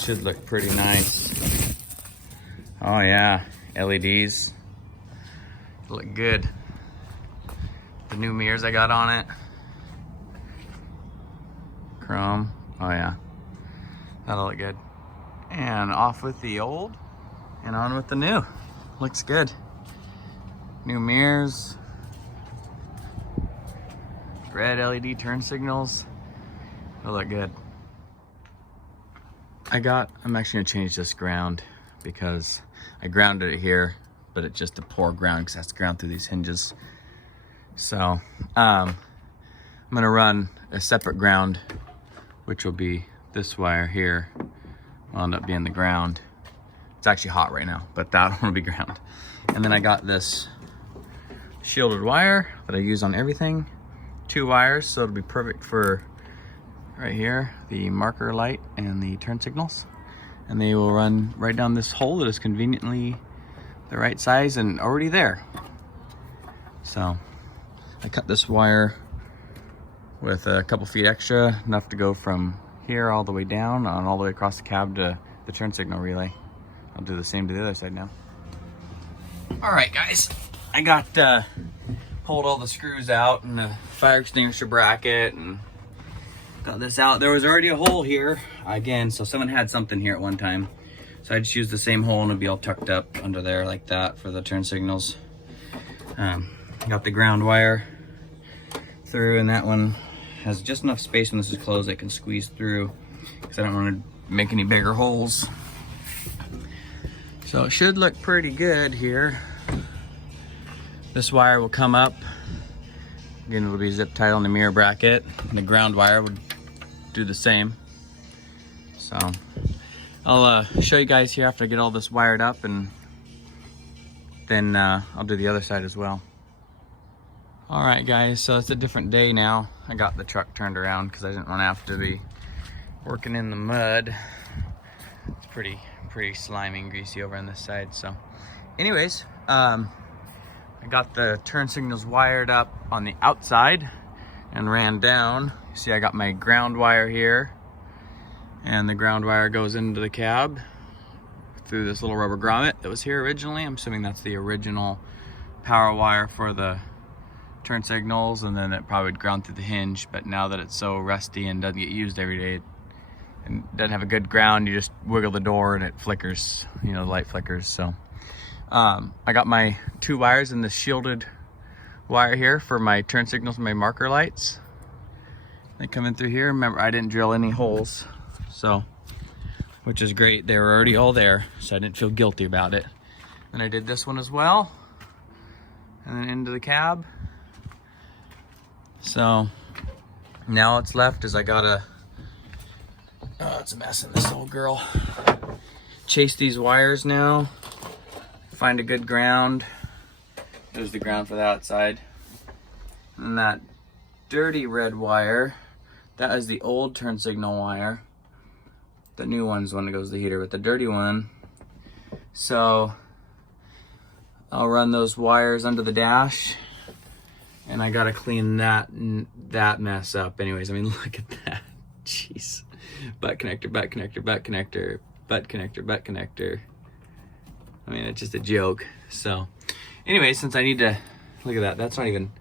Should look pretty nice. Oh yeah, LEDs. Look good. The new mirrors I got on it. Chrome. Oh yeah. That'll look good. And off with the old and on with the new. Looks good. New mirrors. Red LED turn signals. It'll look good. I'm actually gonna change this ground because I grounded it here, but it's just a poor ground because it has to ground through these hinges. So I'm gonna run a separate ground, which will be this wire here. Will end up being the ground. It's actually hot right now, but that one will be ground. And then I got this shielded wire that I use on everything. 2 wires, so it'll be perfect for right here, the marker light and the turn signals. And they will run right down this hole that is conveniently the right size and already there. So I cut this wire with a couple feet extra, enough to go from here all the way down and all the way across the cab to the turn signal relay. I'll do the same to the other side now. All right, guys, I got pulled all the screws out and the fire extinguisher bracket and got this out. There was already a hole here again, so someone had something here at one time. So I just used the same hole and it'll be all tucked up under there like that for the turn signals. Got the ground wire through, and that one has just enough space when this is closed I can squeeze through because I don't want to make any bigger holes. So it should look pretty good here. This wire will come up. Again, it'll be zip tied on the mirror bracket, and the ground wire would do the same. So I'll show you guys here after I get all this wired up, and then I'll do the other side as well. All right, guys, so it's a different day now. I got the truck turned around because I didn't want to have to be working in the mud. It's pretty slimy and greasy over on this side. So anyways, I got the turn signals wired up on the outside and ran down. You see I got my ground wire here, and the ground wire goes into the cab through this little rubber grommet that was here originally. I'm assuming that's the original power wire for the turn signals, and then it probably would ground through the hinge, but now that it's so rusty and doesn't get used every day and doesn't have a good ground, you just wiggle the door and it flickers, you know, the light flickers. So I got my 2 wires in the shielded wire here for my turn signals and my marker lights. They come in through here. Remember, I didn't drill any holes, so, which is great. They were already all there, so I didn't feel guilty about it. And I did this one as well, and then into the cab. So now what's left is I gotta, it's a mess in this old girl. Chase these wires now, find a good ground. There's the ground for the outside. And that dirty red wire, that is the old turn signal wire. The new one's the one that goes to the heater, but the dirty one. So I'll run those wires under the dash, and I gotta clean that mess up. Anyways, I mean, look at that. Jeez. Butt connector, butt connector, butt connector, butt connector, butt connector. I mean, it's just a joke. So anyway, since I need to, look at that. That's not even,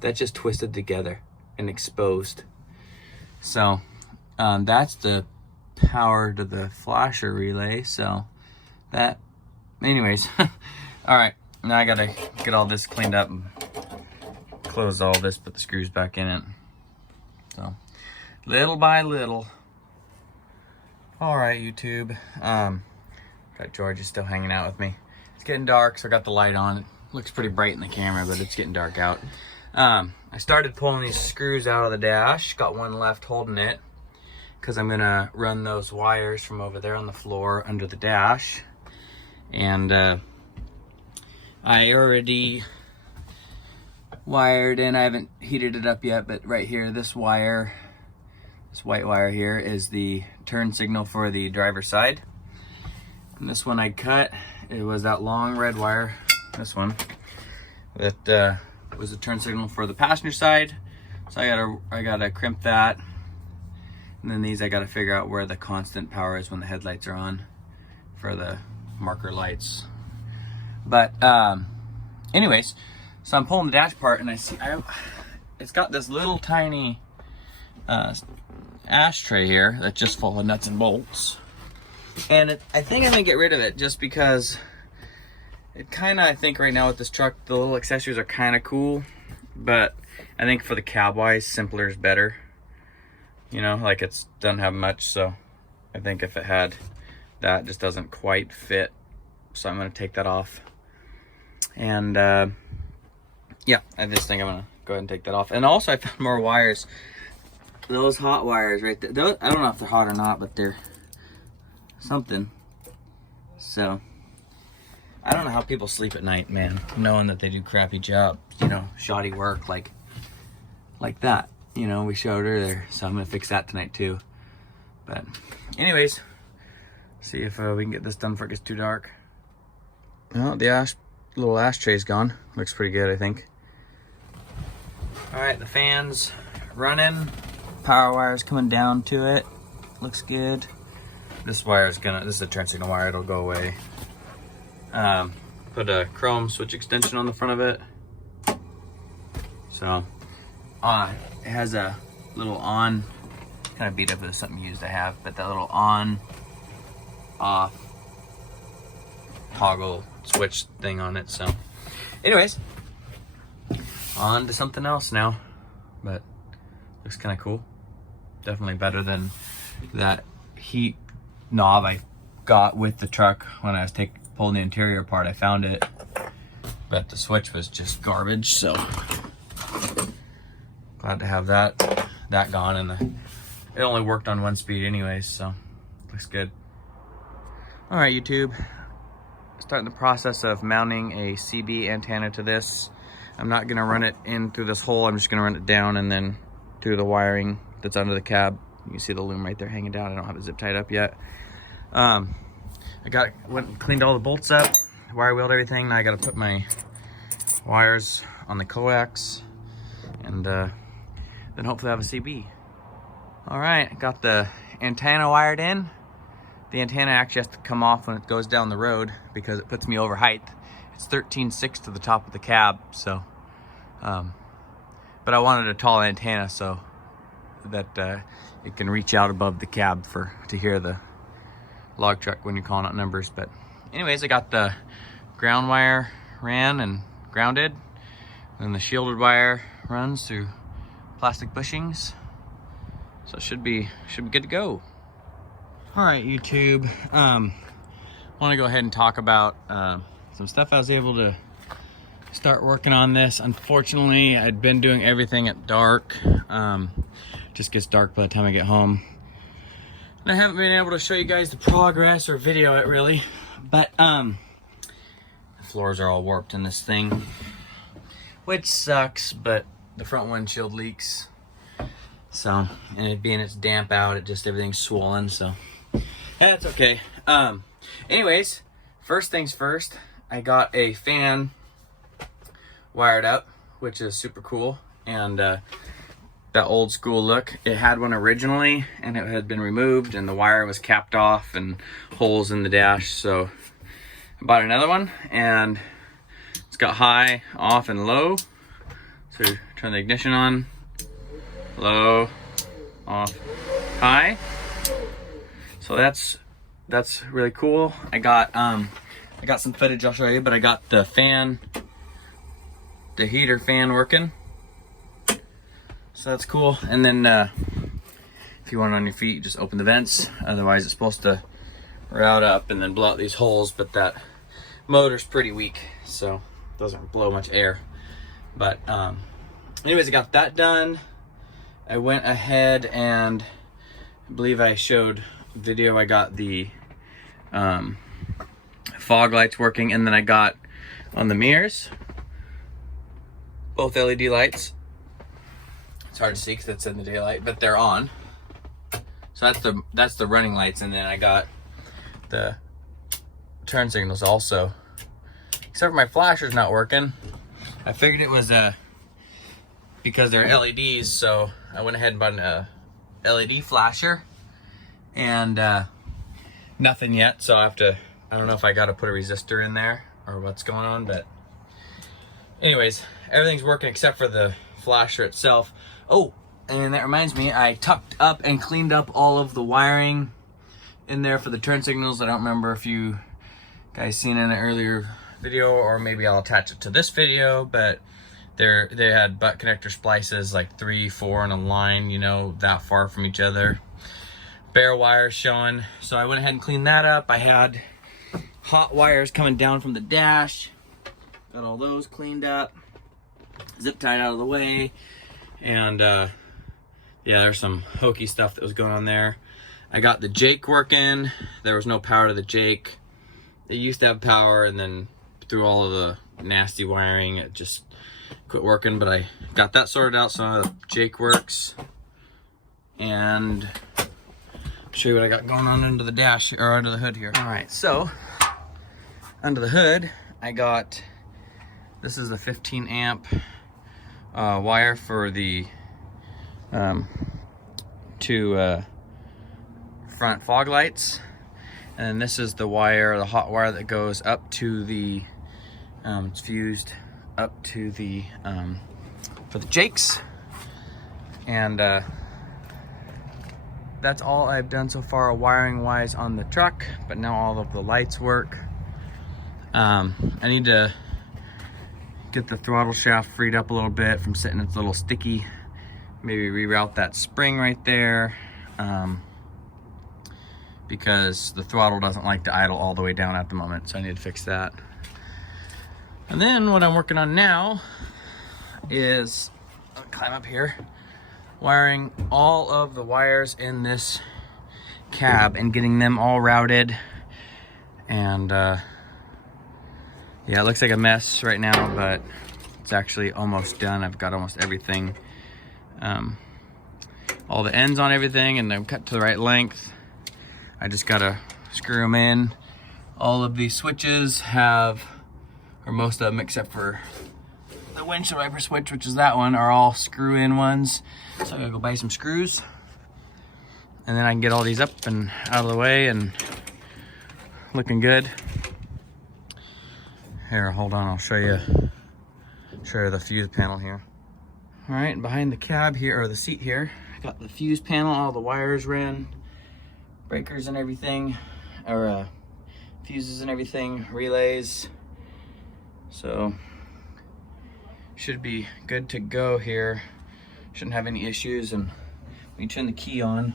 that's just twisted together and exposed. So that's the power to the flasher relay. So that, anyways. All right, now I gotta get all this cleaned up and close all this, put the screws back in it. So little by little. All right, YouTube. Got George is still hanging out with me. It's getting dark, so I got the light on. It looks pretty bright in the camera, but it's getting dark out. I started pulling these screws out of the dash. Got one left holding it, because I'm gonna run those wires from over there on the floor under the dash. And I already wired in. I haven't heated it up yet, but right here, this wire, this white wire here, is the turn signal for the driver's side. And this one I cut, it was that long red wire, this one, that was the turn signal for the passenger side. So I gotta crimp that And then these I gotta figure out where the constant power is when the headlights are on for the marker lights. But anyways, so I'm pulling the dash apart and I see it's got this little tiny ashtray here that's just full of nuts and bolts. And I think I'm gonna get rid of it just because it kinda, I think right now with this truck, the little accessories are kinda cool, but I think for the cab wise, simpler is better. You know, like it doesn't have much, so I think if it had that, it just doesn't quite fit. So I'm gonna take that off. And yeah, I just think I'm gonna go ahead and take that off. And also I found more wires. Those hot wires right there, those, I don't know if they're hot or not, but they're something. So I don't know how people sleep at night, man, knowing that they do crappy job, you know, shoddy work like that. You know, we showed earlier, so I'm gonna fix that tonight too. But anyways, see if we can get this done before it gets too dark. Well, the little ashtray's gone. Looks pretty good, I think. All right, the fan's running. Power wire's coming down to it. Looks good. This wire's this is a turn signal wire, it'll go away. Put a chrome switch extension on the front of it. So, it has a little on, kind of beat up with something used I have, but that little on, off, toggle switch thing on it. So anyways, on to something else now, but looks kind of cool. Definitely better than that heat knob I got with the truck when I was pulling the interior apart. I found it, but the switch was just garbage, so glad to have that gone. And it only worked on 1 speed anyways, so looks good. All right, YouTube, starting the process of mounting a CB antenna to this. I'm not gonna run it in through this hole. I'm just gonna run it down and then through the wiring that's under the cab. You can see the loom right there hanging down. I don't have it zip tied up yet. I went and cleaned all the bolts up, wire wheeled everything. Now I gotta put my wires on the coax and then hopefully have a CB. All right, got the antenna wired in. The antenna actually has to come off when it goes down the road because it puts me over height. It's 13.6 to the top of the cab, so, but I wanted a tall antenna so that it can reach out above the cab to hear the log truck when you're calling out numbers. But anyways, I got the ground wire ran and grounded, and the shielded wire runs through plastic bushings, so it should be good to go. All right, YouTube, want to go ahead and talk about some stuff I was able to start working on this. Unfortunately, I'd been doing everything at dark. Just gets dark by the time I get home, and I haven't been able to show you guys the progress or video it really. But the floors are all warped in this thing, which sucks, but the front windshield leaks. So, and it being it's damp out, everything's swollen, so that's okay. Anyways, first things first, I got a fan wired up, which is super cool, and that old school look. It had one originally, and it had been removed, and the wire was capped off, and holes in the dash, so I bought another one, and it's got high, off, and low. So turn the ignition on, low, off, high. So that's really cool. I got some footage I'll show you, but I got the heater fan working. So that's cool. And then if you want it on your feet, just open the vents. Otherwise it's supposed to route up and then blow out these holes, but that motor's pretty weak, so it doesn't blow much air. But anyways, I got that done. I went ahead and I believe I showed video. I got the fog lights working, and then I got on the mirrors both LED lights. It's hard to see because it's in the daylight, but they're on. So that's the running lights, and then I got the turn signals also. Except for my flasher's not working. I figured it was because they're LEDs, so I went ahead and bought LED flasher, and nothing yet, so I don't know if I gotta put a resistor in there or what's going on, but anyways, everything's working except for the flasher itself. Oh, and that reminds me, I tucked up and cleaned up all of the wiring in there for the turn signals. I don't remember if you guys seen in an earlier video, or maybe I'll attach it to this video, but they had butt connector splices, like 3, 4 in a line, you know, that far from each other. Bare wires showing. So I went ahead and cleaned that up. I had hot wires coming down from the dash. Got all those cleaned up. Zip tied out of the way. And yeah, there's some hokey stuff that was going on there. I got the Jake working. There was no power to the Jake. It used to have power, and then through all of the nasty wiring, it just quit working, but I got that sorted out, so the Jake works. And I'll show you what I got going on under the dash, or under the hood here. All right, so under the hood, I got, this is a 15 amp wire for the two front fog lights. And this is the wire, the hot wire that goes up to the, it's fused up to the, for the Jakes. And that's all I've done so far wiring wise on the truck, but now all of the lights work. I need to get the throttle shaft freed up a little bit from sitting, it's a little sticky. Maybe reroute that spring right there. Because the throttle doesn't like to idle all the way down at the moment, so I need to fix that. And then what I'm working on now is, I'll climb up here, wiring all of the wires in this cab and getting them all routed. And yeah, it looks like a mess right now, but it's actually almost done. I've got almost everything, all the ends on everything, and they're cut to the right length. I just gotta screw them in. All of these switches have, or most of them except for the windshield wiper switch, which is that one, are all screw-in ones. So I gotta go buy some screws. And then I can get all these up and out of the way and looking good. Here, hold on, I'll show you the fuse panel here. All right, behind the cab here, or the seat here, I got the fuse panel, all the wires ran. Breakers and everything, or fuses and everything, relays. So should be good to go here. Shouldn't have any issues. And when you turn the key on,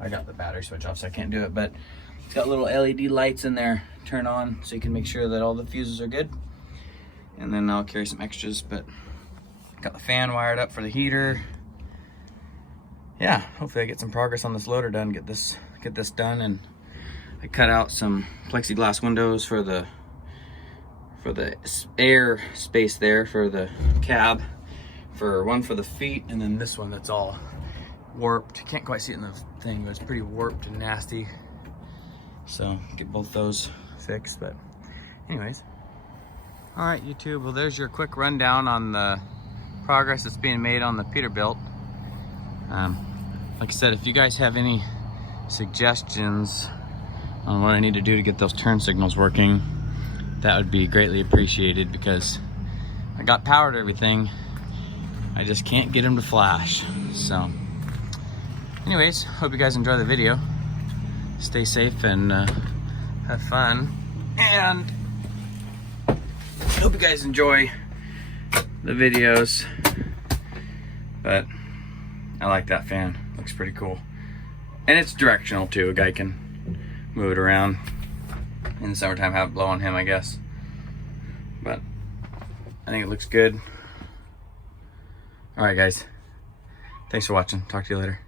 I got the battery switch off, so I can't do it, but it's got little LED lights in there, turn on, so you can make sure that all the fuses are good. And then I'll carry some extras, but got the fan wired up for the heater. Yeah, hopefully I get some progress on this loader done, get this done. And I cut out some plexiglass windows for the air space there for the cab, for one for the feet, and then this one that's all warped. Can't quite see it in the thing, but it's pretty warped and nasty. So get both those fixed. But anyways, all right, YouTube, well, there's your quick rundown on the progress that's being made on the Peterbilt. Like I said, if you guys have any suggestions on what I need to do to get those turn signals working, that would be greatly appreciated, because I got power to everything, I just can't get them to flash. So anyways, hope you guys enjoy the video. Stay safe and have fun, and hope you guys enjoy the videos. But I like that fan, looks pretty cool. And it's directional too, a guy can move it around in the summertime, have it blow on him, I guess. But I think it looks good. All right, guys, thanks for watching. Talk to you later.